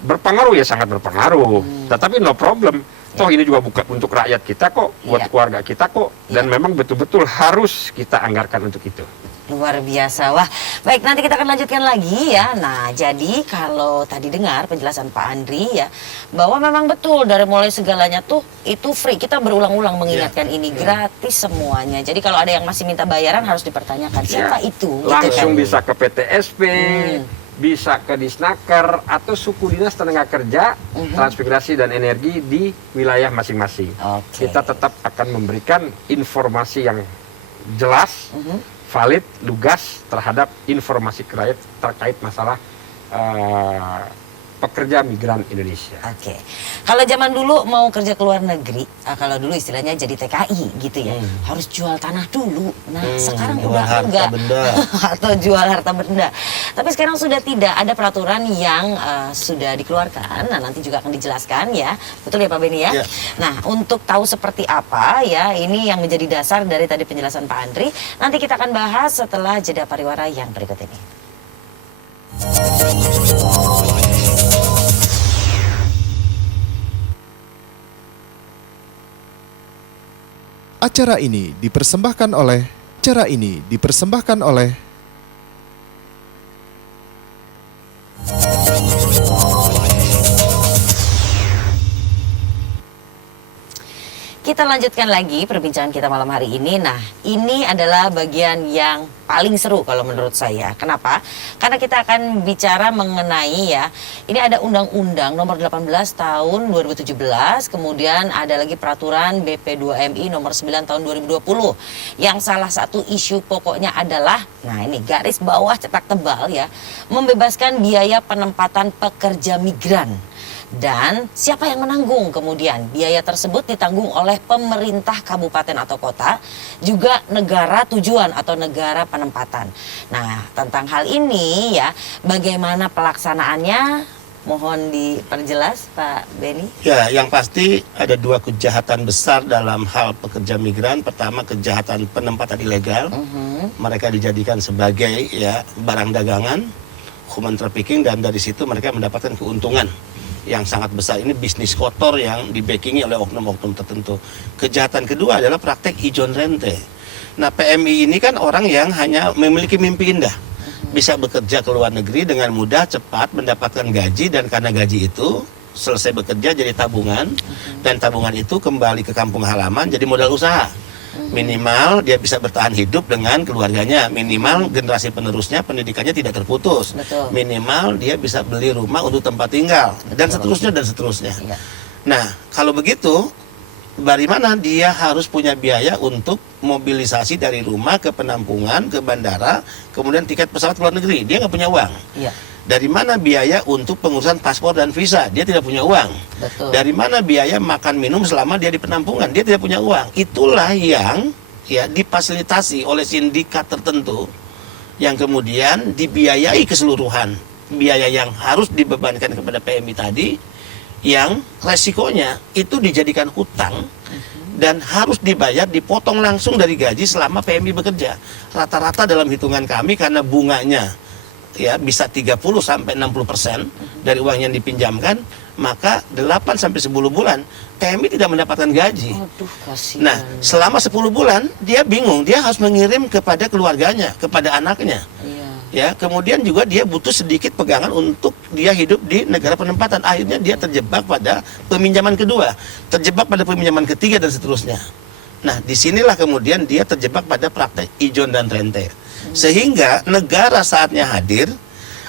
berpengaruh, ya sangat berpengaruh. Tetapi no problem. Toh ini juga bukan untuk rakyat kita kok, buat keluarga kita kok, dan memang betul-betul harus kita anggarkan untuk itu. Luar biasa. Wah, baik, nanti kita akan lanjutkan lagi ya. Nah, jadi kalau tadi dengar penjelasan Pak Andri ya, bahwa memang betul dari mulai segalanya tuh itu free. Kita berulang-ulang mengingatkan ini gratis semuanya. Jadi kalau ada yang masih minta bayaran harus dipertanyakan siapa itu. Langsung gitu kan? bisa ke PTSP, bisa ke Disnaker atau suku dinas tenaga kerja, transmigrasi dan energi di wilayah masing-masing. Kita tetap akan memberikan informasi yang jelas, valid, lugas terhadap informasi terkait masalah pekerja migran Indonesia. Oke. Kalau zaman dulu mau kerja ke luar negeri, kalau dulu istilahnya jadi TKI gitu ya, harus jual tanah dulu. Nah, sekarang udah enggak. Atau jual harta benda. Tapi sekarang sudah tidak, ada peraturan yang sudah dikeluarkan. Nah, nanti juga akan dijelaskan ya. Betul ya Pak Beni ya? Nah, untuk tahu seperti apa ya, ini yang menjadi dasar dari tadi penjelasan Pak Andri. Nanti kita akan bahas setelah jeda pariwara yang berikut ini. Acara ini dipersembahkan oleh Kita lanjutkan lagi perbincangan kita malam hari ini. Nah, ini adalah bagian yang paling seru kalau menurut saya. Kenapa? Karena kita akan bicara mengenai ya, ini ada Undang-Undang Nomor 18 Tahun 2017, kemudian ada lagi Peraturan BP2MI Nomor 9 Tahun 2020. Yang salah satu isu pokoknya adalah, nah ini garis bawah cetak tebal ya, membebaskan biaya penempatan pekerja migran. Dan siapa yang menanggung kemudian? Biaya tersebut ditanggung oleh pemerintah kabupaten atau kota, juga negara tujuan atau negara penempatan. Nah, tentang hal ini ya, bagaimana pelaksanaannya? Mohon diperjelas Pak Beni. Ya, yang pasti ada dua kejahatan besar dalam hal pekerja migran. Pertama, kejahatan penempatan ilegal. Mereka dijadikan sebagai ya barang dagangan, human trafficking, dan dari situ mereka mendapatkan keuntungan yang sangat besar. Ini bisnis kotor yang dibackingi oleh oknum-oknum tertentu. Kejahatan kedua adalah praktek ijon rente. Nah, PMI ini kan orang yang hanya memiliki mimpi indah, bisa bekerja ke luar negeri dengan mudah, cepat, mendapatkan gaji, dan karena gaji itu selesai bekerja jadi tabungan, dan tabungan itu kembali ke kampung halaman jadi modal usaha. Minimal dia bisa bertahan hidup dengan keluarganya, minimal generasi penerusnya pendidikannya tidak terputus. Minimal dia bisa beli rumah untuk tempat tinggal, dan seterusnya dan seterusnya. Nah, kalau begitu dari mana dia harus punya biaya untuk mobilisasi dari rumah ke penampungan, ke bandara, kemudian tiket pesawat ke luar negeri? Dia nggak punya uang. Dari mana biaya untuk pengurusan paspor dan visa? Dia tidak punya uang. Dari mana biaya makan minum selama dia di penampungan? Dia tidak punya uang. Itulah yang ya difasilitasi oleh sindikat tertentu yang kemudian dibiayai keseluruhan. Biaya yang harus dibebankan kepada PMI tadi, yang resikonya itu dijadikan hutang dan harus dibayar, dipotong langsung dari gaji selama PMI bekerja. Rata-rata dalam hitungan kami, karena bunganya ya bisa 30-60% dari uang yang dipinjamkan, maka 8-10 bulan PMI tidak mendapatkan gaji. Nah, selama 10 bulan dia bingung, dia harus mengirim kepada keluarganya, kepada anaknya. Ya, kemudian juga dia butuh sedikit pegangan untuk dia hidup di negara penempatan. Akhirnya dia terjebak pada peminjaman kedua, terjebak pada peminjaman ketiga, dan seterusnya. Nah, disinilah kemudian dia terjebak pada praktek ijon dan rente. Sehingga negara saatnya hadir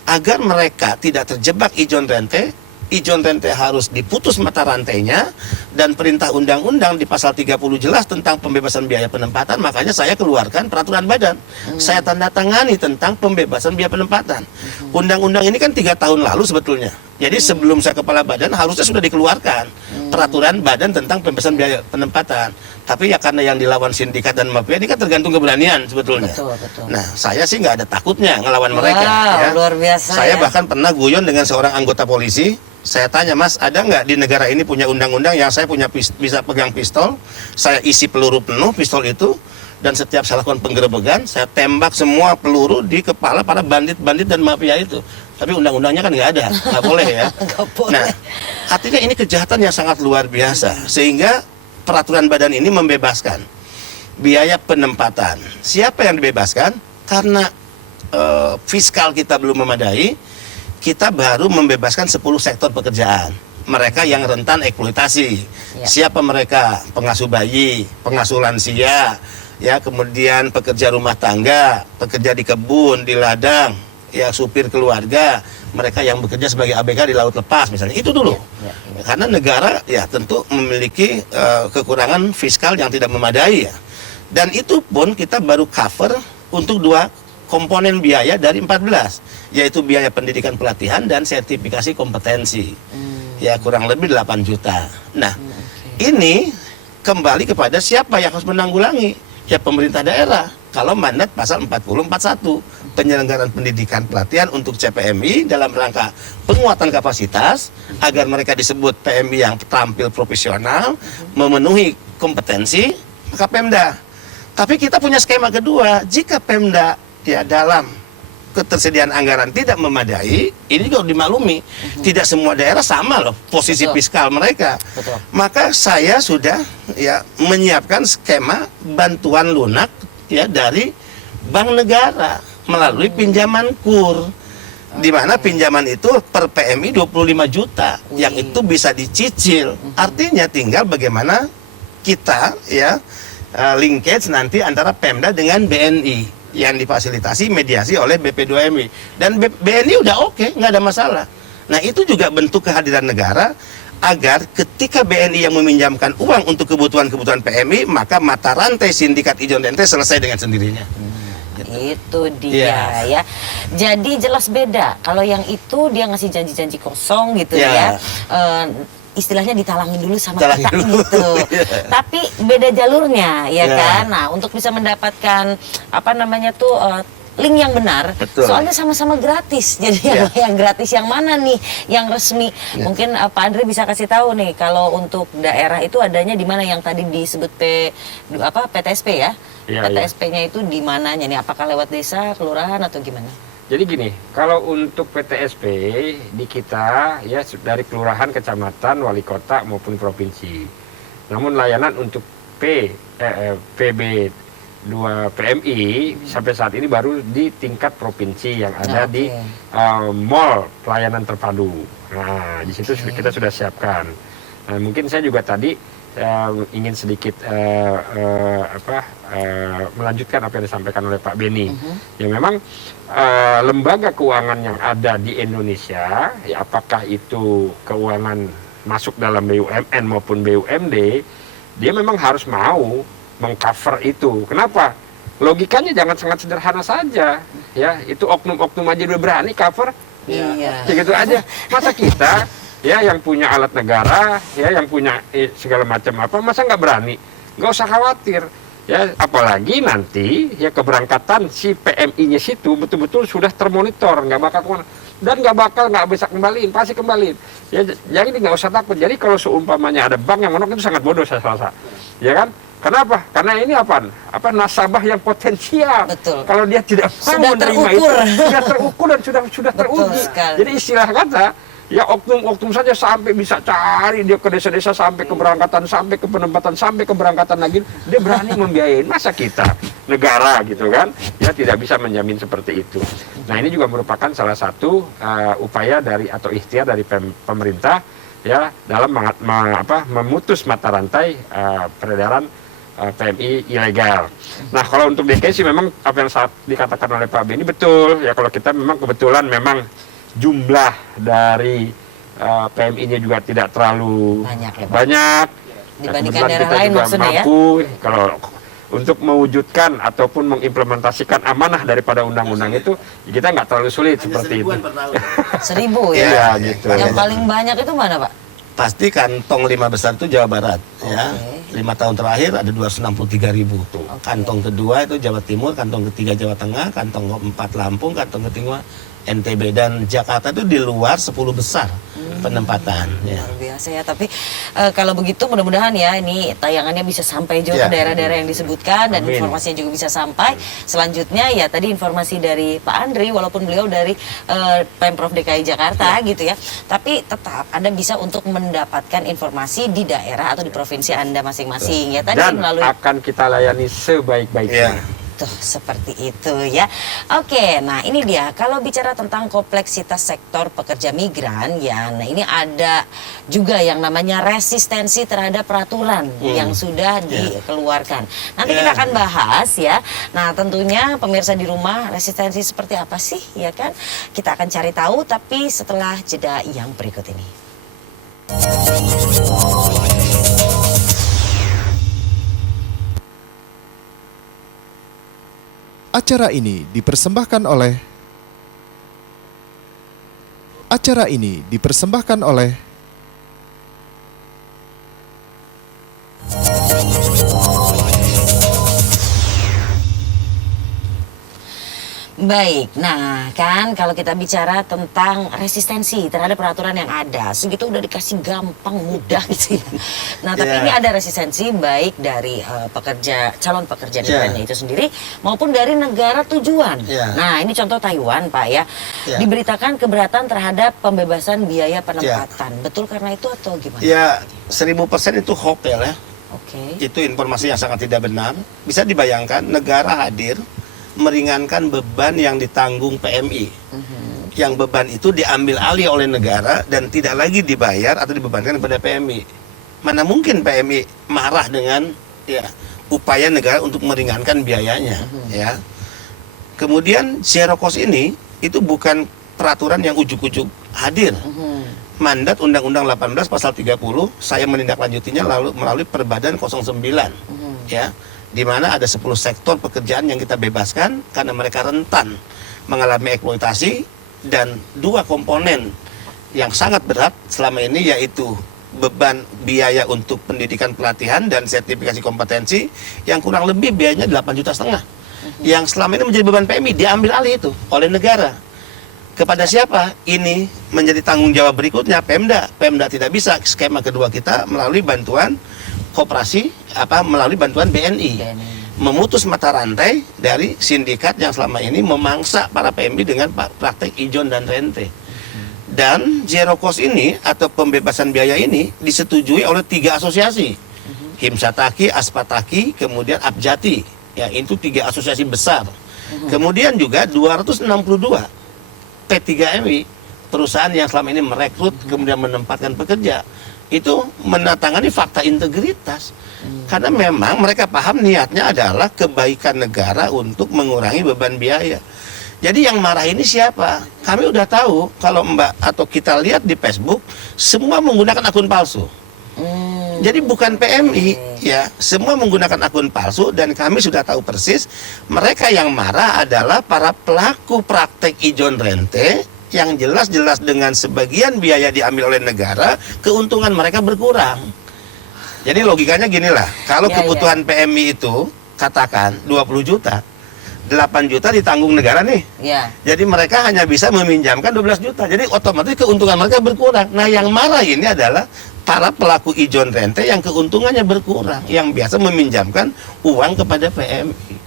agar mereka tidak terjebak ijon rente. Ijon rente harus diputus mata rantainya, dan perintah undang-undang di pasal 30 jelas tentang pembebasan biaya penempatan, makanya saya keluarkan peraturan badan. Saya tanda tangani tentang pembebasan biaya penempatan. Undang-undang ini kan 3 tahun lalu sebetulnya. Jadi sebelum saya kepala badan harusnya sudah dikeluarkan peraturan badan tentang pembebasan biaya penempatan. Tapi ya karena yang dilawan sindikat dan mafia ini kan tergantung keberanian sebetulnya. Betul. Nah, saya sih nggak ada takutnya ngelawan mereka. Wow, luar biasa Saya ya. bahkan pernah guyon dengan seorang anggota polisi. Saya tanya, Mas, ada nggak di negara ini punya undang-undang yang saya punya bisa pegang pistol, saya isi peluru penuh pistol itu, dan setiap saya lakukan penggerebekan, saya tembak semua peluru di kepala para bandit-bandit dan mafia itu. Tapi undang-undangnya kan nggak ada, nggak boleh ya. Nggak boleh. Nah, artinya ini kejahatan yang sangat luar biasa, sehingga peraturan badan ini membebaskan biaya penempatan. Siapa yang dibebaskan? Karena fiskal kita belum memadai. Kita baru membebaskan 10 sektor pekerjaan. Mereka yang rentan eksploitasi. Ya. Siapa mereka? Pengasuh bayi, pengasuh lansia, ya, kemudian pekerja rumah tangga, pekerja di kebun, di ladang, ya, supir keluarga, mereka yang bekerja sebagai ABK di laut lepas misalnya. Itu dulu. Ya. Karena negara ya tentu memiliki kekurangan fiskal yang tidak memadai ya. Dan itu pun kita baru cover untuk 2 komponen biaya dari 14, yaitu biaya pendidikan pelatihan dan sertifikasi kompetensi. Ya kurang lebih 8 juta. Nah, ini kembali kepada siapa yang harus menanggulangi? Ya pemerintah daerah. Kalau mandat pasal 4041, penyelenggaraan pendidikan pelatihan untuk CPMI dalam rangka penguatan kapasitas agar mereka disebut PMI yang tampil profesional, memenuhi kompetensi, maka Pemda. Tapi kita punya skema kedua, jika Pemda ya dalam ketersediaan anggaran tidak memadai, ini juga dimaklumi. Tidak semua daerah sama loh posisi Betul. fiskal mereka. Betul. Maka saya sudah ya menyiapkan skema bantuan lunak ya dari Bank Negara melalui pinjaman KUR. Di mana pinjaman itu per PMI 25 juta yang itu bisa dicicil. Artinya tinggal bagaimana kita ya linkage nanti antara Pemda dengan BNI yang difasilitasi mediasi oleh BP2MI, dan BNI udah oke, nggak ada masalah. Nah itu juga bentuk kehadiran negara agar ketika BNI yang meminjamkan uang untuk kebutuhan-kebutuhan PMI, maka mata rantai sindikat ijon ente selesai dengan sendirinya. Itu dia ya. Jadi jelas beda. Kalau yang itu dia ngasih janji-janji kosong gitu ya. Istilahnya ditalangin dulu sama Talangin kita dulu. gitu. Tapi beda jalurnya ya Ya. kan. Nah, untuk bisa mendapatkan apa namanya tuh link yang benar. Betul. Soalnya sama-sama gratis. Jadi yang gratis yang mana nih? Yang resmi. Mungkin Pak Andre bisa kasih tahu nih kalau untuk daerah itu adanya di mana yang tadi disebut PTSP ya. Iya, PTSP-nya itu di mananya nih? Apakah lewat desa, kelurahan atau gimana? Jadi gini, kalau untuk PTSP di kita ya dari kelurahan, kecamatan, wali kota maupun provinsi. Namun layanan untuk PB2 PMI sampai saat ini baru di tingkat provinsi yang ada di mall pelayanan terpadu. Nah, di situ kita sudah siapkan. Nah, mungkin saya juga tadi ingin sedikit melanjutkan apa yang disampaikan oleh Pak Beni. Ya memang lembaga keuangan yang ada di Indonesia, ya apakah itu keuangan masuk dalam BUMN maupun BUMD, dia memang harus mau mengcover itu. Kenapa? Logikanya jangan sangat sederhana saja. Ya, itu oknum-oknum aja udah berani cover. Iya. Ya gitu aja. Masa kita ya yang punya alat negara, ya yang punya segala macam apa, masa nggak berani? Nggak usah khawatir. Ya, apalagi nanti ya keberangkatan si PMI-nya situ betul-betul sudah termonitor, nggak bakal kemana, dan nggak bisa kembaliin, pasti kembaliin. Ya, jadi nggak usah takut. Jadi kalau seumpamanya ada bank yang menolak itu sangat bodoh saya rasa, ya kan? Kenapa? Karena ini apa nasabah yang potensial. Betul. Kalau dia tidak mau Sudah menerima terukur. itu, sudah terukur dan sudah Betul teruji. sekali. Jadi istilah kata, ya oknum-oknum saja sampai bisa cari dia ke desa-desa sampai keberangkatan, sampai ke penempatan, sampai keberangkatan lagi, dia berani membiayain. Masa kita negara gitu kan, ya tidak bisa menjamin seperti itu. Nah ini juga merupakan salah satu upaya dari atau ikhtiar dari pemerintah ya dalam memutus mata rantai peredaran PMI ilegal. Nah kalau untuk DKI sih memang apa yang saat dikatakan oleh Pak Beni betul ya, kalau kita memang kebetulan memang jumlah dari PMI-nya juga tidak terlalu Banyak ya, Pak? banyak. Dibandingkan Kebetulan daerah kita lain juga maksudnya ya? mampu kalau untuk mewujudkan ataupun mengimplementasikan amanah daripada undang-undang itu, kita nggak terlalu sulit seperti itu. 1.000 ya. Iya, gitu. Yang paling banyak itu mana, Pak? Pasti kantong 5 besar itu Jawa Barat, ya. Oke. 5 tahun terakhir ada 263.000. Kantong kedua itu Jawa Timur, kantong ketiga Jawa Tengah, kantong keempat Lampung, kantong ketiga NTB, dan Jakarta itu di luar 10 besar penempatan. Ya. Luar biasa ya, tapi kalau begitu mudah-mudahan ya ini tayangannya bisa sampai juga Ya. ke daerah-daerah yang disebutkan dan Amin. informasinya juga bisa sampai. Selanjutnya ya tadi informasi dari Pak Andri, walaupun beliau dari Pemprov DKI Jakarta gitu ya, tapi tetap Anda bisa untuk mendapatkan informasi di daerah atau di provinsi Anda masing-masing ya tadi Dan melalui akan kita layani sebaik-baiknya. Ya. Tuh, seperti itu ya. Oke, nah ini dia. Kalau bicara tentang kompleksitas sektor pekerja migran ya, nah ini ada juga yang namanya resistensi terhadap peraturan yang sudah dikeluarkan. Nanti kita akan bahas ya. Nah, tentunya pemirsa di rumah resistensi seperti apa sih ya kan? Kita akan cari tahu tapi setelah jeda yang berikut ini. Acara ini dipersembahkan oleh Baik, nah kan kalau kita bicara tentang resistensi terhadap peraturan yang ada, segitu udah dikasih gampang, mudah gitu ya. Nah tapi ini ada resistensi baik dari calon pekerja migrannya itu sendiri maupun dari negara tujuan. Nah ini contoh Taiwan Pak ya, diberitakan keberatan terhadap pembebasan biaya penempatan. Betul karena itu atau gimana? Ya, 1000% itu hoax ya. Oke. Itu informasi yang sangat tidak benar. Bisa dibayangkan negara hadir meringankan beban yang ditanggung PMI. Yang beban itu diambil alih oleh negara dan tidak lagi dibayar atau dibebankan kepada PMI. Mana mungkin PMI marah dengan upaya negara untuk meringankan biayanya, ya. Kemudian zero cost ini itu bukan peraturan yang ujuk-ujuk hadir. Mandat Undang-Undang 18 pasal 30 saya menindaklanjutinya lalu melalui Perbadan 09, ya. Di mana ada 10 sektor pekerjaan yang kita bebaskan karena mereka rentan mengalami eksploitasi, dan 2 komponen yang sangat berat selama ini yaitu beban biaya untuk pendidikan pelatihan dan sertifikasi kompetensi yang kurang lebih biayanya 8,5 juta. Yang selama ini menjadi beban PMI diambil alih itu oleh negara. Kepada siapa? Ini menjadi tanggung jawab berikutnya Pemda. Pemda tidak bisa. Skema kedua kita melalui bantuan koperasi melalui bantuan BNI memutus mata rantai dari sindikat yang selama ini memangsa para PMI dengan praktek ijon dan rente. Dan zero cost ini atau pembebasan biaya ini disetujui oleh 3 asosiasi, Himsataki, Aspataki, kemudian Abjati. Ya, itu 3 asosiasi besar. Kemudian juga 262 P3MI, perusahaan yang selama ini merekrut kemudian menempatkan pekerja, itu menandatangani fakta integritas. Karena memang mereka paham niatnya adalah kebaikan negara untuk mengurangi beban biaya. Jadi yang marah ini siapa? Kami udah tahu kalau Mbak atau kita lihat di Facebook semua menggunakan akun palsu. Jadi bukan PMI ya, semua menggunakan akun palsu, dan kami sudah tahu persis mereka yang marah adalah para pelaku praktek ijon rente yang jelas-jelas dengan sebagian biaya diambil oleh negara, keuntungan mereka berkurang. Jadi logikanya ginilah, kalau kebutuhan PMI itu katakan 20 juta, 8 juta ditanggung negara nih. Jadi mereka hanya bisa meminjamkan 12 juta. Jadi otomatis keuntungan mereka berkurang. Nah yang marah ini adalah para pelaku ijon rente yang keuntungannya berkurang, yang biasa meminjamkan uang kepada PMI.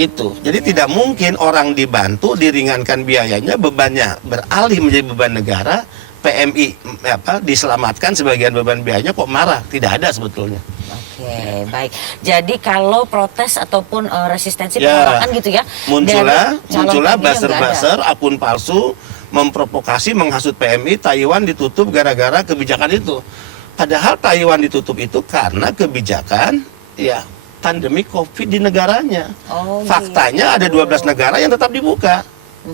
Itu. Jadi tidak mungkin orang dibantu, diringankan biayanya, bebannya beralih menjadi beban negara, PMI diselamatkan sebagian beban biayanya kok marah. Tidak ada sebetulnya. Oke, baik. Jadi kalau protes ataupun resistensi penolakan gitu ya, muncullah buzzer-buzzer akun palsu memprovokasi, menghasut PMI. Taiwan ditutup gara-gara kebijakan itu. Padahal Taiwan ditutup itu karena kebijakan pandemi COVID di negaranya. Faktanya ada 12 negara yang tetap dibuka.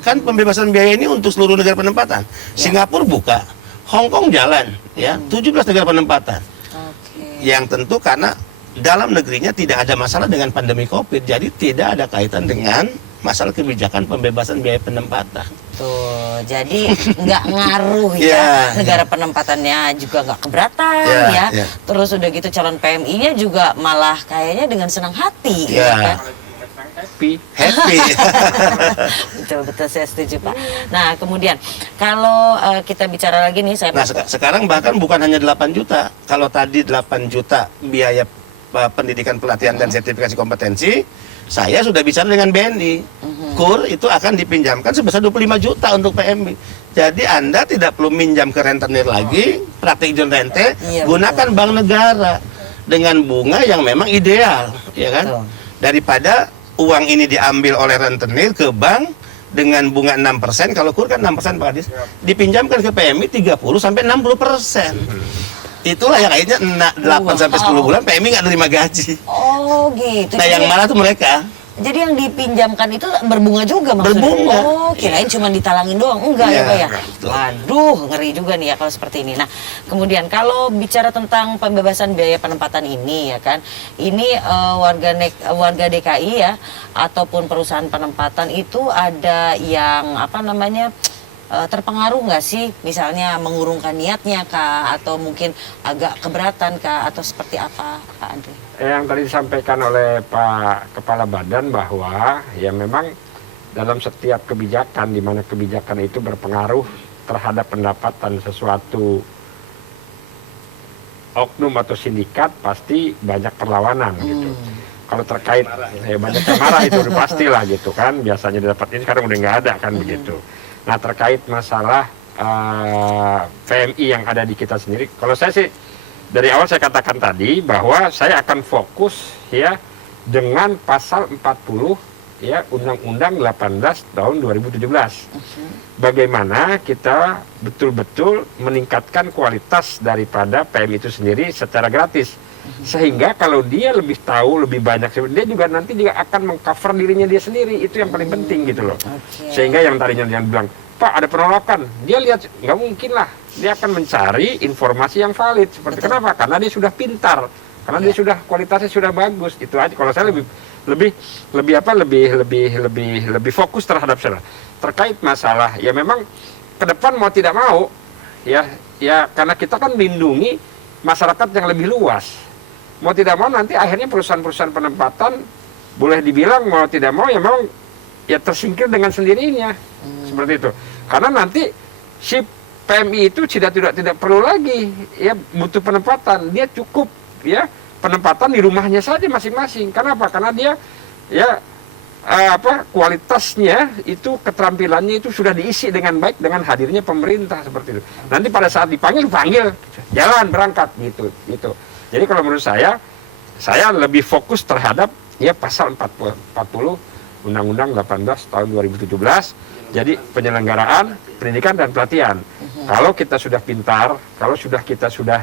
Kan pembebasan biaya ini untuk seluruh negara penempatan. Singapura buka, Hong Kong jalan, ya, 17 negara penempatan. Oke. Yang tentu karena dalam negerinya tidak ada masalah dengan pandemi COVID, jadi tidak ada kaitan dengan masalah kebijakan pembebasan biaya penempatan. Tuh, jadi nggak ngaruh ya, Yeah, negara penempatannya juga nggak keberatan Yeah, ya. yeah. Terus udah gitu calon PMI-nya juga malah kayaknya dengan senang hati. gitu Yeah. kan. Happy. Happy. Betul-betul saya setuju Pak. Nah kemudian kalau kita bicara lagi nih, saya Nah, sekarang bahkan bukan hanya 8 juta. Kalau tadi 8 juta biaya pendidikan pelatihan dan sertifikasi kompetensi, saya sudah bicara dengan BNI. KUR itu akan dipinjamkan sebesar 25 juta untuk PMI. Jadi Anda tidak perlu minjam ke rentenir lagi, praktik John Rente, Iya, gunakan bank negara dengan bunga yang memang ideal, ya kan? Betul. Daripada uang ini diambil oleh rentenir ke bank dengan bunga 6%, kalau KUR kan 6% Pak Adis, dipinjamkan ke PMI 30 sampai 60%. Itulah yang akhirnya 8 sampai 10 bulan PMI nggak nerima gaji. Oh gitu. Nah, yang marah tuh mereka. Jadi yang dipinjamkan itu berbunga juga maksudnya? Berbunga. Oh, kirain cuma ditalangin doang. Enggak ya Iya, Pak ya? betul. Waduh, ngeri juga nih ya kalau seperti ini. Nah, kemudian kalau bicara tentang pembebasan biaya penempatan ini ya kan, ini warga DKI ya, ataupun perusahaan penempatan itu ada yang apa namanya, terpengaruh nggak sih? Misalnya mengurungkan niatnya kah? Atau mungkin agak keberatan kah? Atau seperti apa Pak Andre? Yang tadi disampaikan oleh Pak Kepala Badan bahwa ya memang dalam setiap kebijakan, di mana kebijakan itu berpengaruh terhadap pendapatan sesuatu oknum atau sindikat, pasti banyak perlawanan gitu. Kalau terkait ya banyak yang marah itu udah pastilah gitu kan, biasanya didapat ini sekarang udah nggak ada kan begitu. Nah, terkait masalah PMI yang ada di kita sendiri, kalau saya sih dari awal saya katakan tadi bahwa saya akan fokus ya dengan pasal 40 ya Undang-Undang 18 tahun 2017. Bagaimana kita betul-betul meningkatkan kualitas daripada PMI itu sendiri secara gratis. Sehingga kalau dia lebih tahu, lebih banyak, dia juga nanti juga akan mengcover dirinya dia sendiri. Itu yang paling penting gitu loh. Sehingga yang tadinya yang bilang, Pak ada penolakan, dia lihat nggak mungkin lah, dia akan mencari informasi yang valid. Seperti kenapa? Karena dia sudah pintar, karena dia sudah kualitasnya sudah bagus. Itu aja. Kalau saya lebih fokus terhadap saya terkait masalah ya memang ke depan mau tidak mau ya karena kita kan melindungi masyarakat yang lebih luas. Mau tidak mau nanti akhirnya perusahaan-perusahaan penempatan boleh dibilang mau tidak mau ya memang ya tersingkir dengan sendirinya. Seperti itu. Karena nanti si PMI itu tidak perlu lagi ya butuh penempatan, dia cukup ya penempatan di rumahnya saja masing-masing. Kenapa? Karena dia ya kualitasnya itu, keterampilannya itu sudah diisi dengan baik dengan hadirnya pemerintah seperti itu. Nanti pada saat dipanggil jalan berangkat gitu. Jadi kalau menurut saya lebih fokus terhadap ya pasal 40 Undang-Undang 18 tahun 2017. Jadi penyelenggaraan pendidikan dan pelatihan. Kalau kita sudah pintar, kalau kita sudah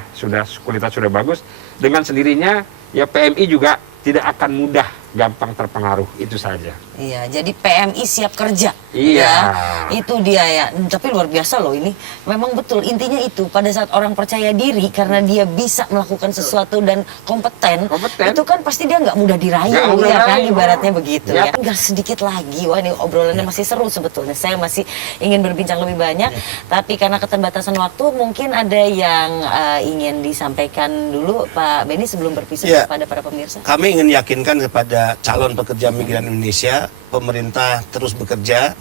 kualitas sudah bagus, dengan sendirinya ya PMI juga tidak akan mudah gampang terpengaruh, itu saja. Iya, jadi PMI siap kerja. Iya. Ya, itu dia ya. Tapi luar biasa loh ini. Memang betul, intinya itu pada saat orang percaya diri karena dia bisa melakukan sesuatu dan kompeten. Itu kan pasti dia nggak mudah dirayu ya kan, ibaratnya begitu ya. Tinggal sedikit lagi, wah ini obrolannya masih seru sebetulnya. Saya masih ingin berbincang lebih banyak, tapi karena keterbatasan waktu mungkin ada yang ingin disampaikan dulu Pak Beni sebelum berpisah kepada para pemirsa. Kami ingin yakinkan kepada calon pekerja migran Indonesia, pemerintah terus bekerja,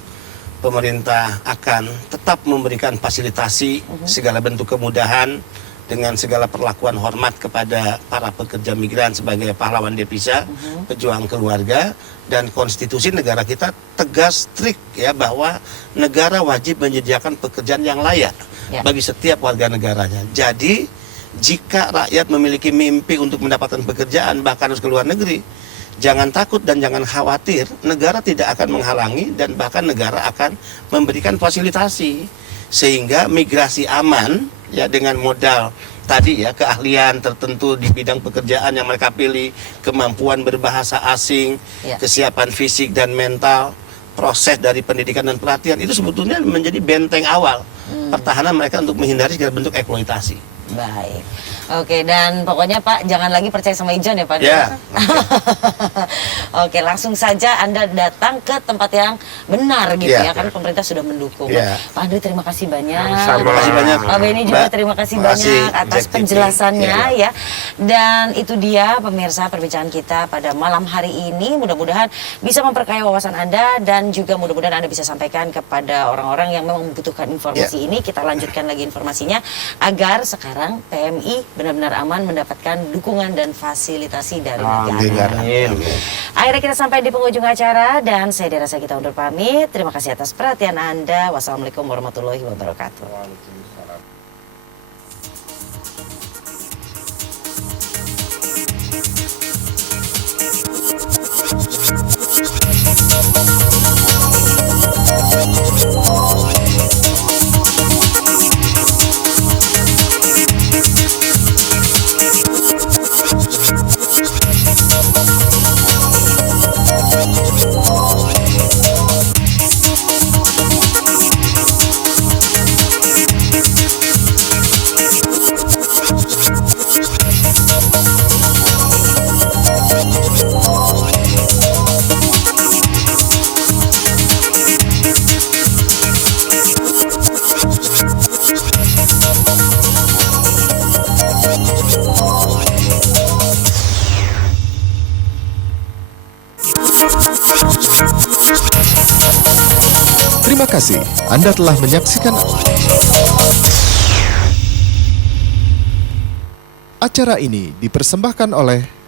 pemerintah akan tetap memberikan fasilitasi segala bentuk kemudahan dengan segala perlakuan hormat kepada para pekerja migran sebagai pahlawan devisa, pejuang keluarga, dan konstitusi negara kita tegas strict ya bahwa negara wajib menyediakan pekerjaan yang layak bagi setiap warga negaranya. Jadi jika rakyat memiliki mimpi untuk mendapatkan pekerjaan bahkan harus ke luar negeri, jangan takut dan jangan khawatir, negara tidak akan menghalangi dan bahkan negara akan memberikan fasilitasi sehingga migrasi aman ya dengan modal tadi ya keahlian tertentu di bidang pekerjaan yang mereka pilih, kemampuan berbahasa asing, kesiapan fisik dan mental, proses dari pendidikan dan pelatihan itu sebetulnya menjadi benteng awal pertahanan mereka untuk menghindari segala bentuk eksploitasi. Baik. Oke, dan pokoknya Pak jangan lagi percaya sama Ijon ya Pak. Ya. Oke, langsung saja Anda datang ke tempat yang benar gitu Ya. ya, kan pemerintah sudah mendukung. Ya. Pak Andri terima kasih banyak. Terima kasih banyak. Pak Benny juga Mbak. terima kasih Terima kasih, banyak atas Jack TV. penjelasannya Ya. ya. Dan itu dia pemirsa perbincangan kita pada malam hari ini. Mudah-mudahan bisa memperkaya wawasan Anda dan juga mudah-mudahan Anda bisa sampaikan kepada orang-orang yang memang membutuhkan informasi ini. Kita lanjutkan lagi informasinya agar sekarang PMI benar-benar aman mendapatkan dukungan dan fasilitasi dari negara. Amin. Akhirnya kita sampai di penghujung acara dan saya Dera Sagita undur pamit. Terima kasih atas perhatian Anda. Wassalamualaikum warahmatullahi wabarakatuh. Terima kasih Anda telah menyaksikan acara ini dipersembahkan oleh